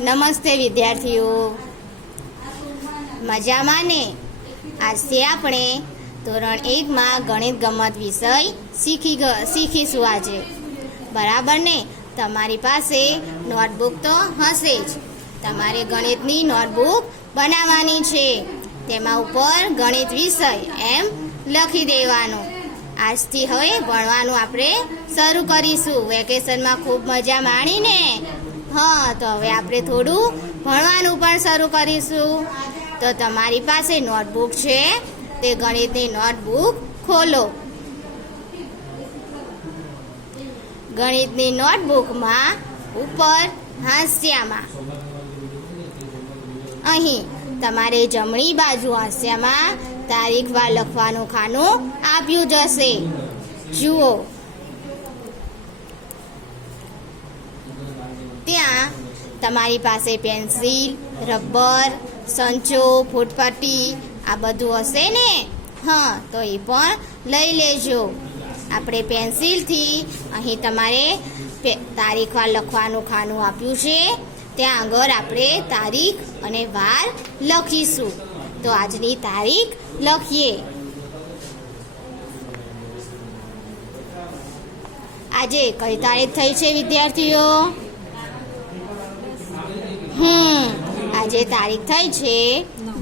નમસ્તે વિદ્યાર્થીઓ, મજામાં ને? આજથી આપણે ધોરણ 1માં ગણિત ગમત વિષય શીખીશું આજે, બરાબર ને? તમારી પાસે નોટબુક તો હશે જ. તમારે ગણિતની નોટબુક બનાવવાની છે, તેમાં ઉપર ગણિત વિષય એમ લખી દેવાનું. આજથી હવે ભણવાનું આપણે શરૂ કરીશું. વેકેશનમાં ખૂબ મજા માણીને. હા, તો હવે આપણે થોડું ભણવાનું પણ શરૂ કરીશું. તો તમારી પાસે નોટબુક છે, તે ગણિતની નોટબુક ખોલો. ગણિતની નોટબુકમાં ઉપર હાંસિયામાં અહીં તમારે જમણી બાજુ હાંસિયામાં તારીખવાર લખવાનું ખાનું આપ્યું જશે. જુઓ, ત્યાં તમારી પાસે પેન્સિલ, રબર, સંચો, ફૂટપટ્ટી આ બધું હશે ને? હા, તો એ પણ લઈ લેજો. આપણે પેન્સિલથી અહીં તમારે તારીખવાર લખવાનું ખાનું આપ્યું છે, ત્યાં આગળ આપણે તારીખ અને વાર લખીશું. તો આજની તારીખ લખીએ. આજે કઈ તારીખ થઈ છે વિદ્યાર્થીઓ? આજે તારીખ થઈ છે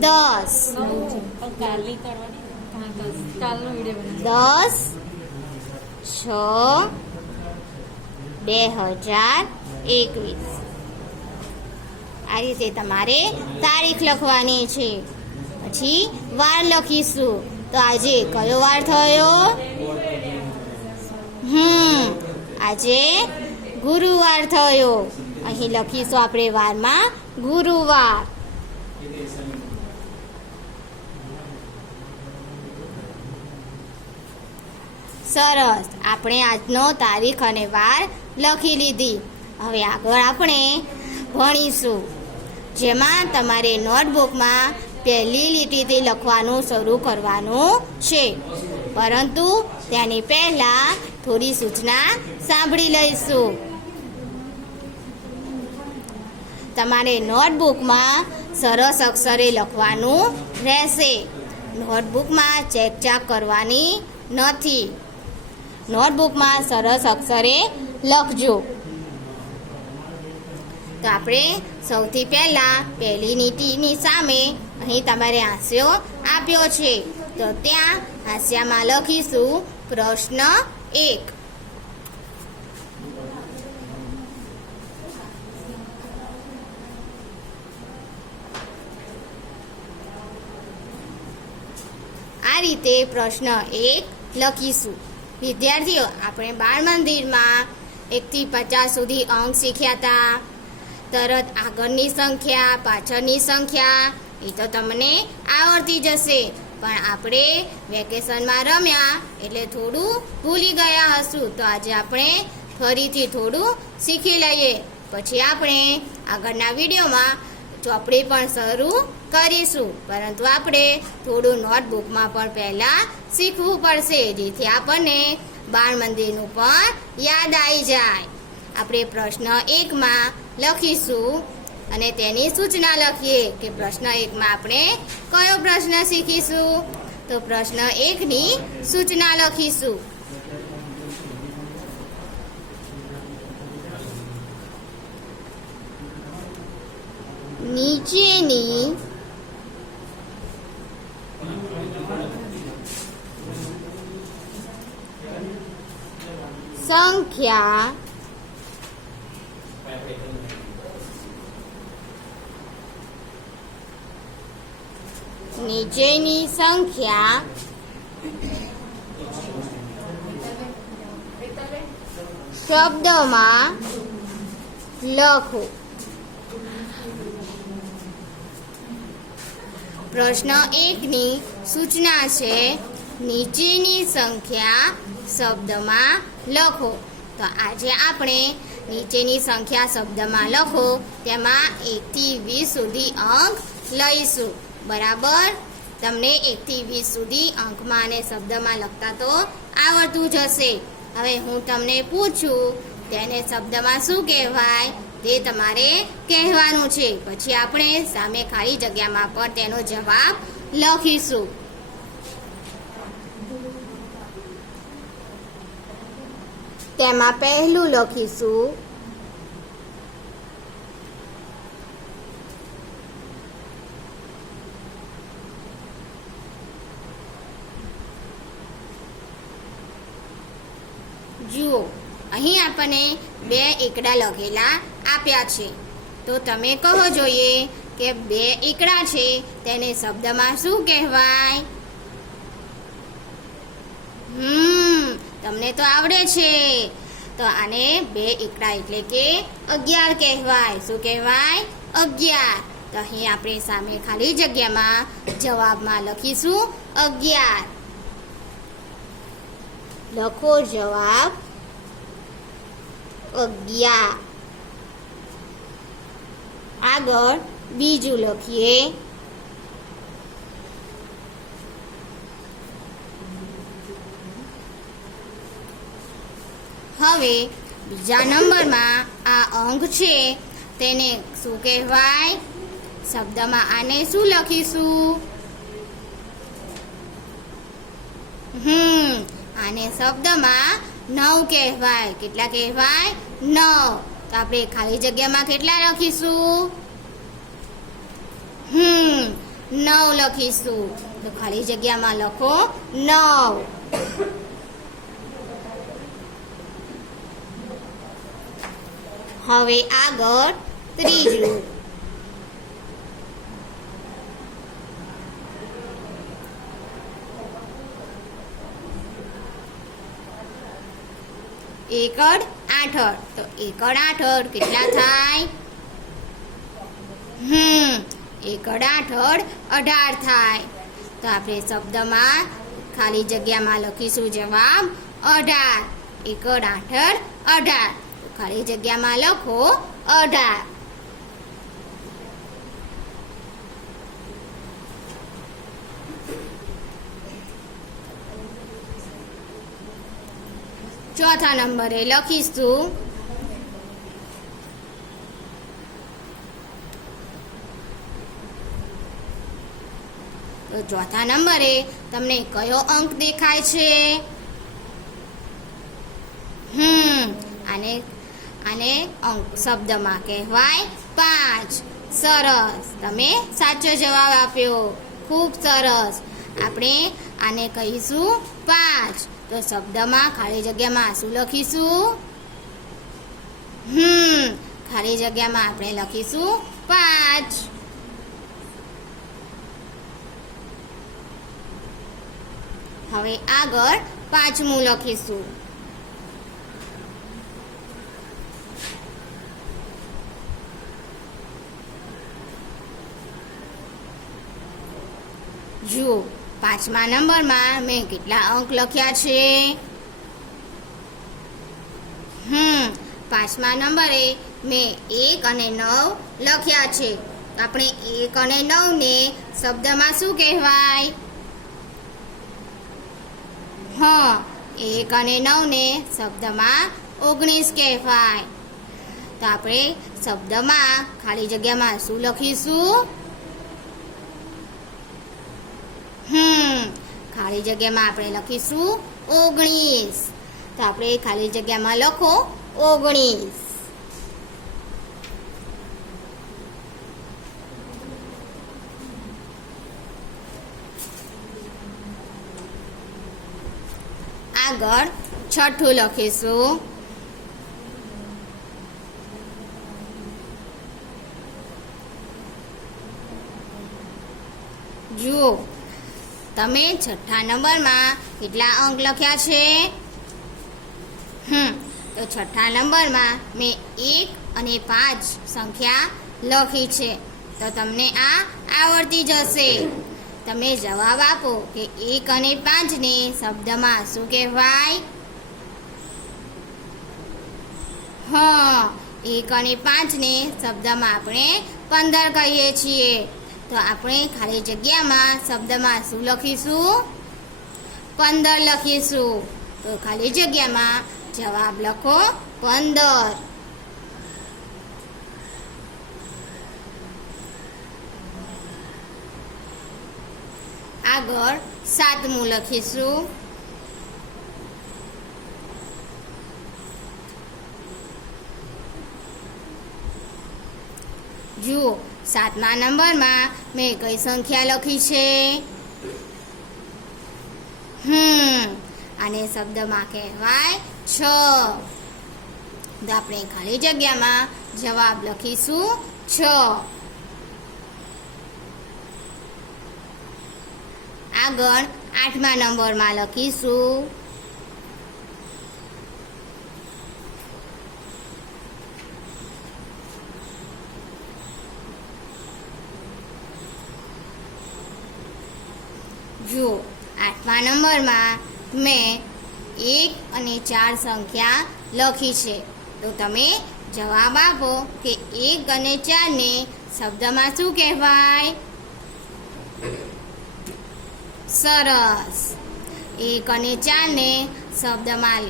10/6/2021. આ રીતે તમારે તારીખ લખવાની છે. પછી વાર લખીશું. તો આજે કયો વાર થયો? આજે ગુરુવાર થયો. અહીં લખીશું આપણે વારમાં ગુરુવાર. સરસ, આપણે આજનો તારીખ અને વાર લખી લીધી. હવે આગળ આપણે ભણીશું, જેમાં તમારે નોટબુકમાં પહેલી લીટીથી લખવાનું શરૂ કરવાનું છે. પરંતુ તેની પહેલાં થોડી સૂચના સાંભળી લઈશું. તમારે નોટબુકમાં સરસ અક્ષરે લખવાનું રહેશે. નોટબુકમાં ચેકચાક કરવાની નથી. નોટબુકમાં સરસ અક્ષરે લખજો. તો આપણે સૌથી પહેલાં પહેલી લીટીની સામે અહીં તમારે હાંસિયો આપ્યો છે, તો ત્યાં હાંસિયામાં લખીશું પ્રશ્ન 1. આ રીતે પ્રશ્ન 1 લખીશું. વિદ્યાર્થીઓ, આપણે બાળ મંદિરમાં 1 થી 50 સુધી અંક શીખ્યા હતા. તરત આગળની સંખ્યા, પાછળની સંખ્યા એ તો તમને આવડતી જશે, પણ આપણે વેકેશનમાં રમ્યા એટલે થોડું ભૂલી ગયા હશું. તો આજે આપણે ફરીથી થોડું શીખી લઈએ. પછી આપણે આગળના વિડીયોમાં ચોપડી પણ શરૂ કરીશું. પરંતુ આપણે થોડું નોટબુકમાં પણ પહેલાં શીખવું પડશે, જેથી આપણને બાળ મંદિરનું પણ યાદ આવી જાય. આપણે પ્રશ્ન 1માં લખીશું અને તેની સૂચના લખીએ કે પ્રશ્ન 1માં આપણે કયો પ્રશ્ન શીખીશું. તો પ્રશ્ન 1ની સૂચના લખીશું. નીચેની સંખ્યા શબ્દમાં લખો. પ્રશ્ન 1ની સૂચના છે નીચેની સંખ્યા શબ્દમાં લખો. તો આજે આપણે નીચેની સંખ્યા શબ્દમાં લખો તેમાં 1 થી 20 સુધી અંક લઈશું. બરાબર? તમને 1 થી 20 સુધી અંકમાં અને શબ્દમાં લખતા તો આવડતું જ હશે. હવે હું તમને પૂછું તેને શબ્દમાં શું કહેવાય તે તમારે કહેવાનું છે. પછી આપણે સામે ખાલી જગ્યામાં પર તેનો જવાબ લખીશું. તેમાં પહેલું લખીશું જુઓ, અહીં આપણને 2 એકડા લખેલા આપ્યા છે. તો તમે કહો જોઈએ કે 2 એકડા છે તેને શબ્દમાં શું કહેવાય? તમને તો આવડે છે. તો આને 2 એકડા એટલે કે 11 કહેવાય. શું કહેવાય? 11. તો અહીં આપણે સામે ખાલી જગ્યામાં જવાબમાં લખીશું 11. લખો જવાબ 11. આગળ બીજું લખીએ. હવે બીજા નંબરમાં આ અંક છે તેને શું કહેવાય? શબ્દમાં આને શું લખીશું? આને શબ્દમાં 9 કહેવાય. કેટલા કહેવાય? 9. તો આપણે ખાલી જગ્યામાં કેટલા લખીશું? 9 લખીશું. તો ખાલી જગ્યામાં લખો 9. હવે આગળ ત્રીજું. એકડ આઠડ. તો એકડ આઠડ કેટલા થાય? એકડ આઠડ 18 થાય. તો આપણે શબ્દમાં ખાલી જગ્યામાં લખીશું જવાબ 18. એકડ આઠડ 18. ખાલી જગ્યામાં લખો 18. ચોથા નંબરે લખીશું તો ચોથા નંબરે તમને કયો અંક દેખાય છે? આને અંક શબ્દમાં કહેવાય 5. સરસ, તમે સાચો જવાબ આપ્યો. ખૂબ સરસ. આપણે આને કહીશું 5. તો શબ્દમાં ખાલી જગ્યામાં શું લખીશું? ખાલી જગ્યામાં આપણે લખીશું 5. હવે આગળ પાંચમું લખીશું. જુઓ, 5મા નંબરમાં મેં કેટલા અંક લખ્યા છે? 5મા નંબરે મેં 1 અને 9 લખ્યા છે. આપણે 1 અને 9 ને શબ્દમાં શું કહેવાય? 1 અને 9 ને શબ્દમાં 19 કહેવાય. તો આપણે શબ્દમાં ખાલી જગ્યામાં શું લખીશું? ખાલી જગ્યામાં આપણે લખીશું 19. તો આપણે ખાલી જગ્યામાં લખો 19. આગળ છઠ્ઠું લખીશું. જુઓ, તમે છઠ્ઠા નંબરમાં કેટલા અંક લખ્યા છે? તો છઠ્ઠા નંબરમાં મેં 1 અને 5 સંખ્યા લખી છે. તો તમને આ આવડતી જશે. તમે જવાબ આપો કે 1 અને 5 ને શબ્દમાં શું કહેવાય? 1 અને 5 ને શબ્દમાં આપણે 15 કહીએ છીએ. તો આપણે ખાલી જગ્યામાં શબ્દમાં શું લખીશું? 15 લખીશું. તો ખાલી જગ્યામાં જવાબ લખો 15. આગળ 7મું લખીશું. જુઓ 7મા નંબરમાં મેં કઈ સંખ્યા લખી છે? આને શબ્દમાં કહેવાય 6. તો આપણે ખાલી જગ્યામાં જવાબ લખીશું 6. આગળ 8મા નંબરમાં લખીશું. જુઓ 8મા નંબરમાં મેં 1 અને 4 સંખ્યા લખી છે. તો તમે જવાબ આપો કે 1 અને 4 ને શબ્દમાં શું કહેવાય? સરસ. 1 અને 4 ને શબ્દમાં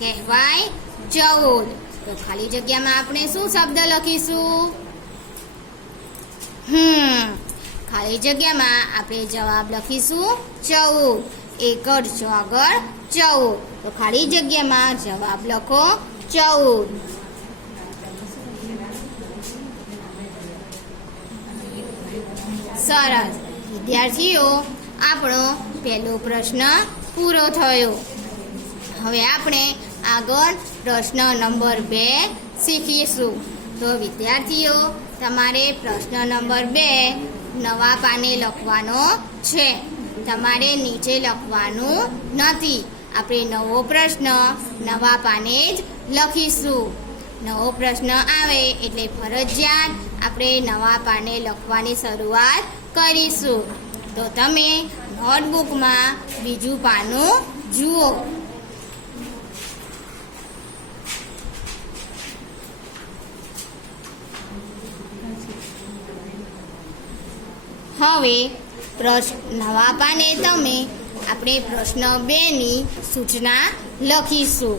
કહેવાય 14. તો ખાલી જગ્યામાં આપણે શું શબ્દ લખીશું? ખાલી જગ્યામાં આપણે જવાબ લખીશું 14. 1 ચોગર 14. તો ખાલી જગ્યામાં જવાબ લખો 14. સરસ વિદ્યાર્થીઓ, આપણો પહેલો પ્રશ્ન પૂરો થયો. હવે આપણે આગળ પ્રશ્ન નંબર 2 શીખીશું. તો વિદ્યાર્થીઓ, તમારે પ્રશ્ન નંબર 2 નવા પાને લખવાનો છે. તમારે નીચે લખવાનું નથી. આપણે નવો પ્રશ્ન નવા પાને જ લખીશું. નવો પ્રશ્ન આવે એટલે ફરજિયાત આપણે નવા પાને લખવાની શરૂઆત કરીશું. તો તમે નોટબુકમાં બીજું પાનું જુઓ. હવે નવા પાને તમે આપણે પ્રશ્ન 2ની સૂચના લખીશું.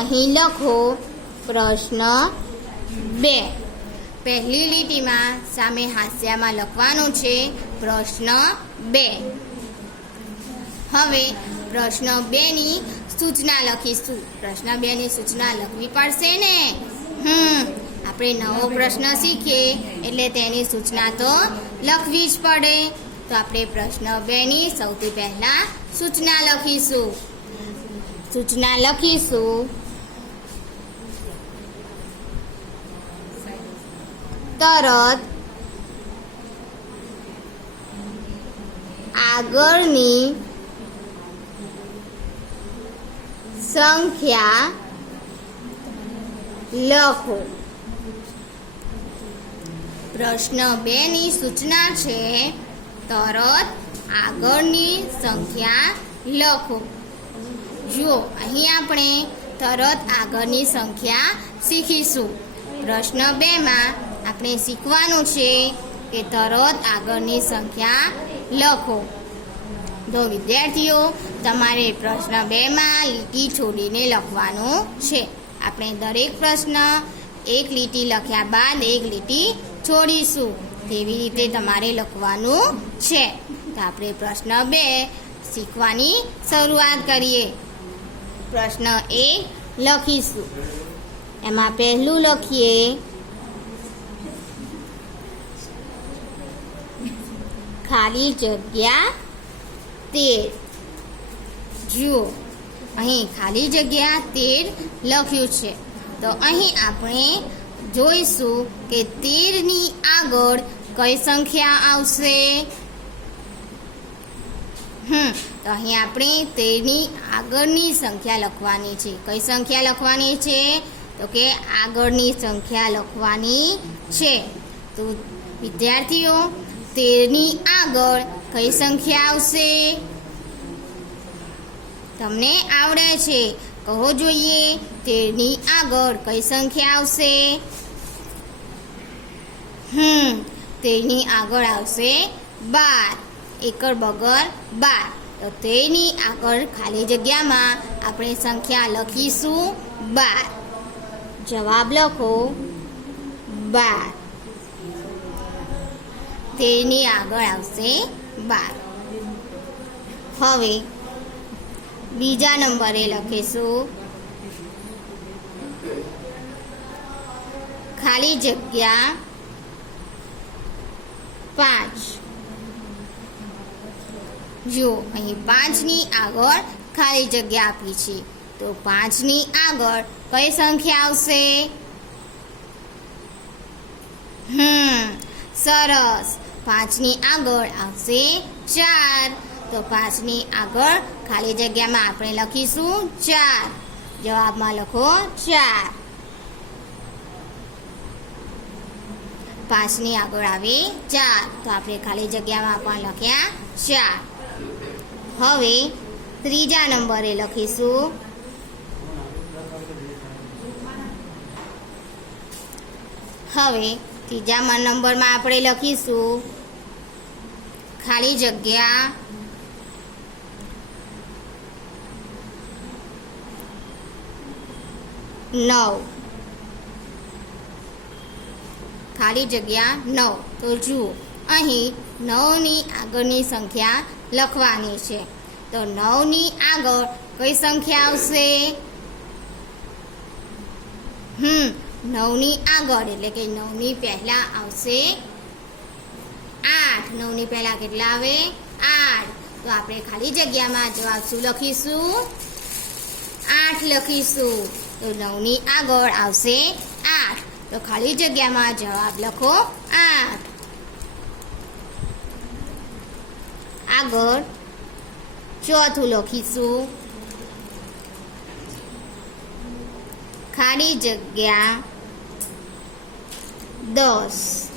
અહીં લખો પ્રશ્ન 2. પહેલી લીટીમાં સામે હાંસિયામાં લખવાનું છે પ્રશ્ન 2. હવે પ્રશ્ન 2ની સૂચના લખીશું. પ્રશ્ન 2ની સૂચના લખવી પડશે ને? આપણે નવો પ્રશ્ન શીખીએ એટલે તેની સૂચના તો લખવી જ પડે. તો આપણે પ્રશ્ન 2ની સૌથી પહેલા સૂચના લખીશું. સૂચના લખીશું. તરત આગળની સંખ્યા લખો. પ્રશ્ન 2ની સૂચના છે તરત આગળની સંખ્યા લખો. જુઓ, અહીં આપણે તરત આગળની સંખ્યા શીખીશું. પ્રશ્ન 2માં આપણે શીખવાનું છે કે તરત આગળની સંખ્યા લખો. તો વિદ્યાર્થીઓ, તમારે પ્રશ્ન 2માં લીટી છોડીને લખવાનું છે. આપણે દરેક પ્રશ્ન એક લીટી લખ્યા બાદ એક લીટી છોડીશું. તેવી રીતે તમારે લખવાનું છે. તો આપણે પ્રશ્ન 2 શીખવાની શરૂઆત કરીએ. પ્રશ્ન 1 લખીશું. એમાં પહેલું લખીએ ખાલી જગ્યા 13. જુઓ, અહીં ખાલી જગ્યા 13 લખ્યું છે. તો અહીં આપણે જોઈશું કે 13ની આગળ કઈ સંખ્યા આવશે? તો અહીં આપણે 13ની આગળની સંખ્યા લખવાની છે. કઈ સંખ્યા લખવાની છે? તો કે આગળની સંખ્યા લખવાની છે. તો વિદ્યાર્થીઓ, 13ની આગળ કઈ સંખ્યા આવશે? તમને આવડે છે, કહો જોઈએ. 13ની આગળ કઈ સંખ્યા આવશે? 13ની આગળ આવશે 12. એકર બગર 12. તો 13ની આગળ ખાલી જગ્યામાં આપણે સંખ્યા લખીશું 12. જવાબ લખો 12. તેરની આગળ આવશે 12. હવે બીજા નંબરે લખીશું ખાલી જગ્યા 5. જો અહીં 5ની આગળ ખાલી જગ્યા આપી છે, તો 5ની આગળ કઈ સંખ્યા આવશે? સરસ. 5ની આગળ આવશે 4. તો 5ની આગળ ખાલી જગ્યામાં આપણે લખીશું 4. જવાબમાં લખો 4. 5ની આગળ આવે 4, તો આપણે ખાલી જગ્યામાં પણ લખ્યા 4. હવે ત્રીજા નંબરે લખીશું ત્રીજા નંબરમાં આપણે લખીશું ખાલી જગ્યા 9. ખાલી જગ્યા 9. તો જુઓ અહીં 9ની આગળની સંખ્યા લખવાની છે, તો 9ની આગળ કઈ સંખ્યા આવશે? 9ની આગળ એટલે કે 9ની પહેલા આવશે 8. 9ની પહેલા કેટલા આવે? 8. તો આપણે ખાલી જગ્યામાં જવાબ શું લખીશું? 8 લખીશું. તો 9ની આગળ આવશે 8, તો ખાલી જગ્યામાં જવાબ લખો 8. આગળ ચોથું લખીશું ખાલી જગ્યા 10.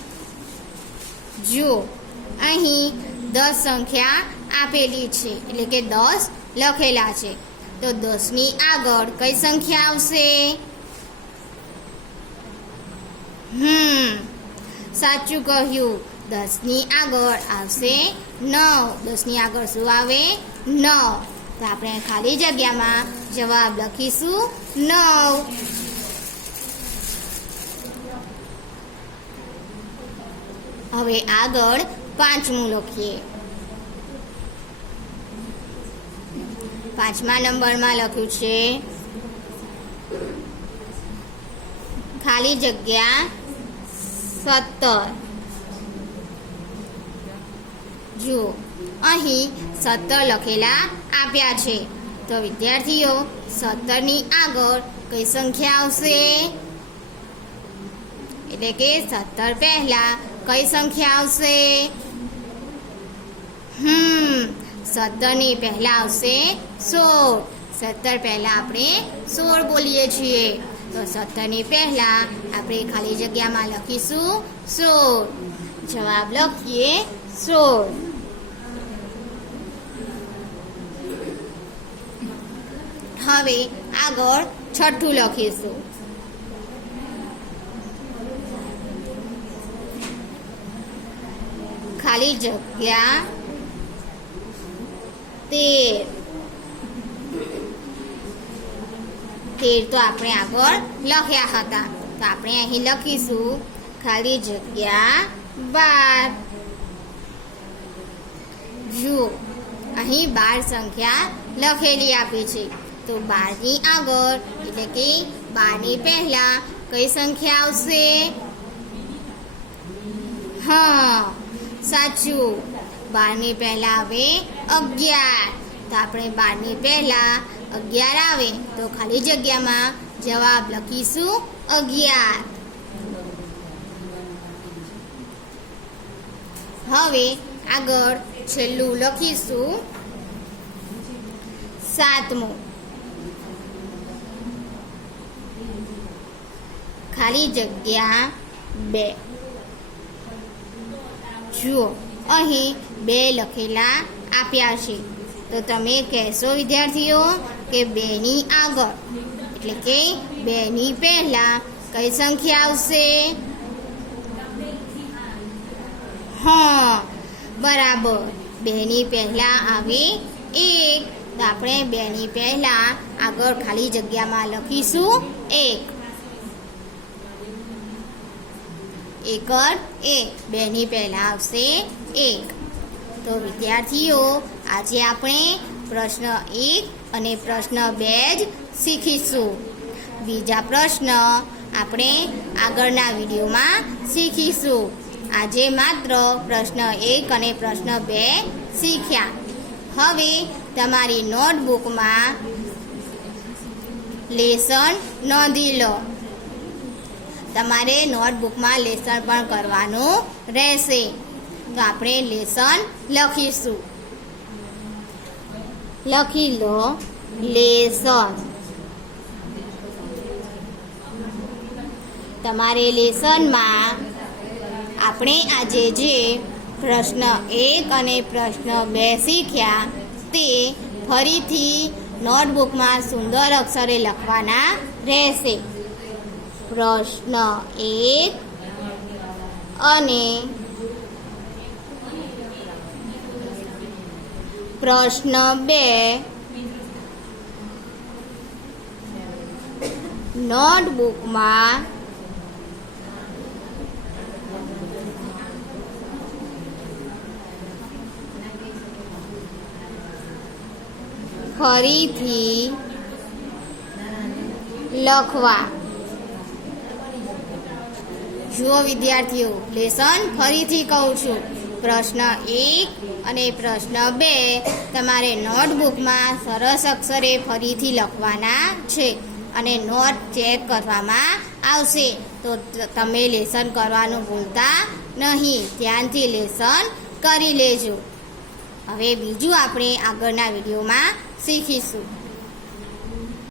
જો અહીં 10 સંખ્યા આપેલી છે, એટલે કે 10 લખેલા છે, તો 10ની આગળ કઈ સંખ્યા આવશે? સાચું કહ્યું. 10ની આગળ આવશે 9. 10ની આગળ શું આવે? 9. તો આપણે ખાલી જગ્યામાં જવાબ લખીશું 9. હવે આગળ પાંચમું લખીએ. 5મા નંબરમાં લખ્યું છે ખાલી જગ્યા 17. જુઓ અહીં 17 લખેલા આપ્યા છે, તો વિદ્યાર્થીઓ 17ની આગળ કઈ સંખ્યા આવશે? એટલે કે 17 પહેલા કઈ સંખ્યા આવશે? 17ની પહેલા આવશે 16. 17 પહેલા આપણે 16 બોલીએ છીએ, તો 17ની પહેલા આપણે ખાલી જગ્યામાં લખીશું 16. જવાબ લખીએ 16. હવે આગળ છઠ્ઠું લખીશું ખાલી જગ્યા 13. 13 તો આપણે આગળ લખ્યા હતા, તો આપણે અહીં લખીશું ખાલી જગ્યા 12. જુઓ અહીં 12 સંખ્યા લખેલી આપી છે, તો 12ની આગળ એટલે કે 12ની પહેલા કઈ સંખ્યા આવશે? સાચું. 12ની પહેલા આવે 11. તો આપણે 12ની પહેલા 11 આવે, તો ખાલી જગ્યામાં જવાબ લખીશું 11. હવે આગળ છેલ્લું લખીશું 7મું ખાલી જગ્યા 2. જુઓ અહીં 2 લખેલા આપ્યા છે, તો તમે કહેશો વિદ્યાર્થીઓ કે 2ની આગળ એટલે કે 2ની પહેલા કઈ સંખ્યા આવશે? બરાબર. 2ની પહેલા આવે 1, તો આપણે 2ની પહેલા આગળ ખાલી જગ્યામાં લખીશું 1. એકડ એક, બેની પહેલાં આવશે એક. તો વિદ્યાર્થીઓ, આજે આપણે પ્રશ્ન 1 અને પ્રશ્ન 2 જ શીખીશું. બીજા પ્રશ્ન આપણે આગળના વિડીયોમાં શીખીશું. આજે માત્ર પ્રશ્ન 1 અને પ્રશ્ન 2 શીખ્યા. હવે તમારી નોટબુકમાં લેસન નોંધી લો. તમારે નોટબુકમાં લેસન પણ કરવાનું રહેશે. તો આપણે લેસન લખીશું. લખી લો લેસન. તમારે લેસનમાં આપણે આજે જે પ્રશ્ન 1 અને પ્રશ્ન 2 શીખ્યા તે ફરીથી નોટબુકમાં સુંદર અક્ષરે લખવાના રહેશે. પ્રશ્ન 1 અને પ્રશ્ન 2 નોટબુકમાં ફરીથી લખવા. જુઓ વિદ્યાર્થીઓ, લેસન ફરીથી કહું છું. પ્રશ્ન 1 અને પ્રશ્ન 2 તમારે નોટબુકમાં સરસ અક્ષરે ફરીથી લખવાના છે અને નોટ ચેક કરવામાં આવશે. તો તમે લેસન કરવાનું ભૂલતા નહીં. ધ્યાનથી લેસન કરી લેજો. હવે બીજું આપણે આગળના વિડીયોમાં શીખીશું.